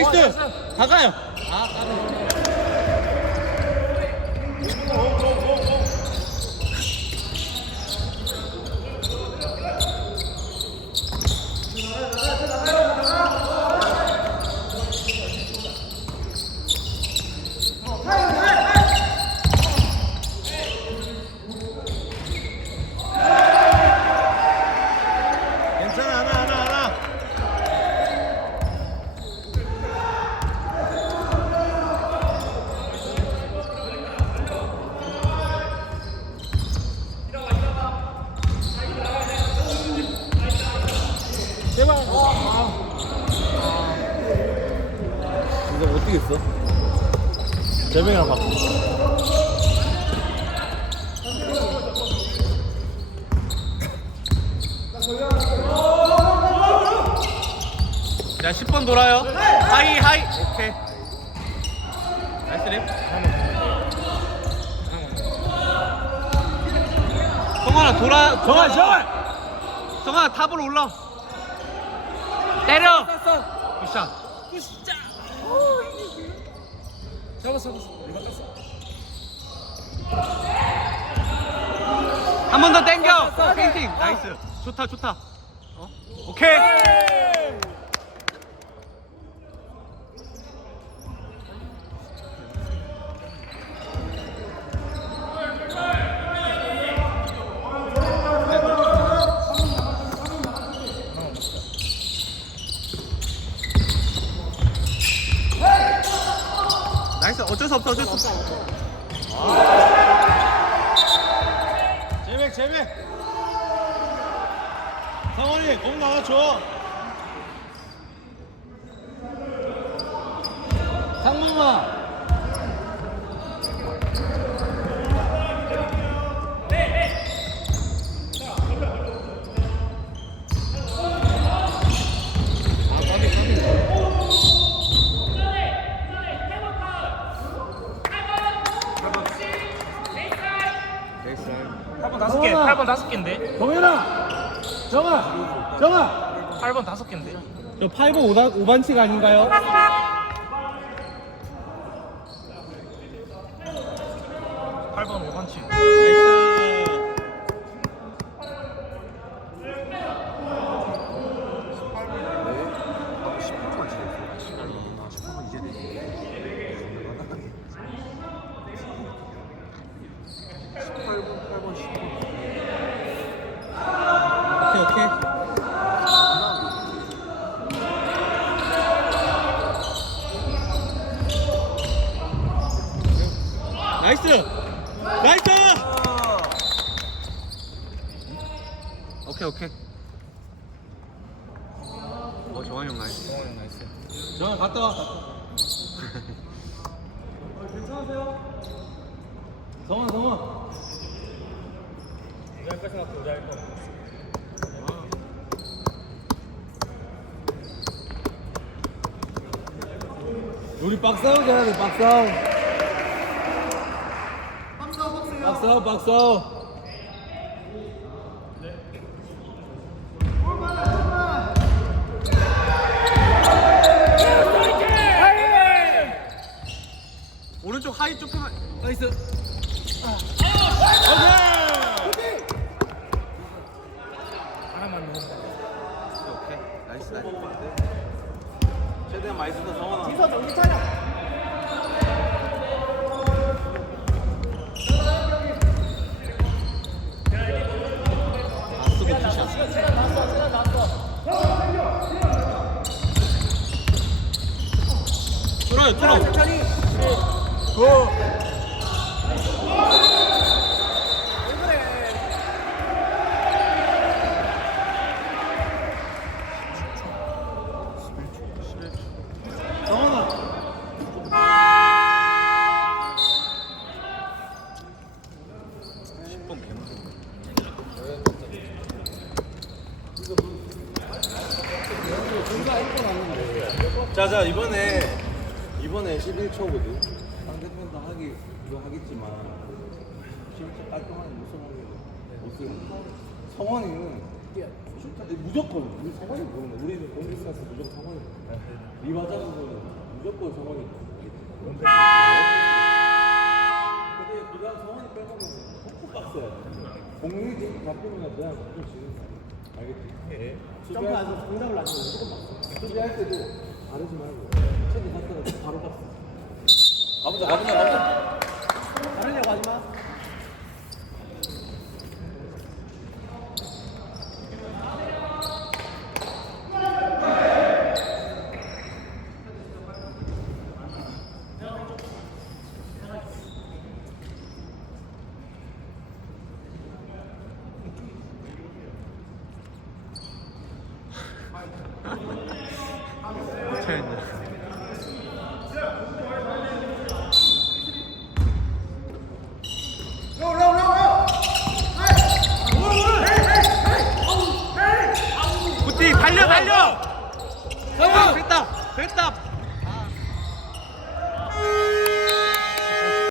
나이스. 가가요. 아, 까비. 괜찮아, 하나, 하나, 하나. 제발. 뛰겠어. 제명이랑 바꿔. 자, 10번 돌아요. 하이, 하이. 오케이. 나이스 립. 성환아, 돌아. 정환, 정환! 성환아, 탑으로 올라. 때려! 굿샷. 잡았어 잡았어 이거 땄어 한 번 더 땡겨. 페인팅. 나이스. 좋다, 좋다. 어? 오케이. 어쩔 수 없어 어쩔 수 없어. 재백 재백 상원이 공 나와줘. 상무마. 8번 다섯 개, 8번 다섯 개인데. 동현아! 정아! 정아! 8번 다섯 개인데. 저 8번 5반, 5반칙 아닌가요? 8번 5반치. 오케이 오케이. 나이스! 나이스! 오케이 오케이. 어 정환이 형 나이스. 정원이 나이스. 정환 갔다 와. 성아, 성아. 이거 할거 생각 우리 할거 우리 박사우 해야 돼, 박사우. 박사우, 박사우. 오른쪽 하이 조금만 나이스. 오케이 하나만 넣으면 오케이 나이스 나이스 최대한 많이 쓴다, 성원아. 아 쓰고 티샷 뚫어요 뚫어 성원아. 자, 자, 이번에, 이번에 11초거든. 상대편도 하기 그거 하겠지만 11초 깔끔하게 못 써먹는 못 거. 성원이는 슈터 무조건 우리 성원이 보는 거. 우리는 공격사에서 무조건 성원이. 리바자는 무조건 성원이. 근데 그다음 성원이 빼놓으면 폭폭박스야. 공격이 지금 바뀌면 그냥 무조건 지는 거야. 알겠지? 예. 점프하서 정답을 안 주고 수비할 때도 바르지 말고. 책이 갔다가 바로 갔어. 가보자 가보자 가보자. 바르려고 하지 마.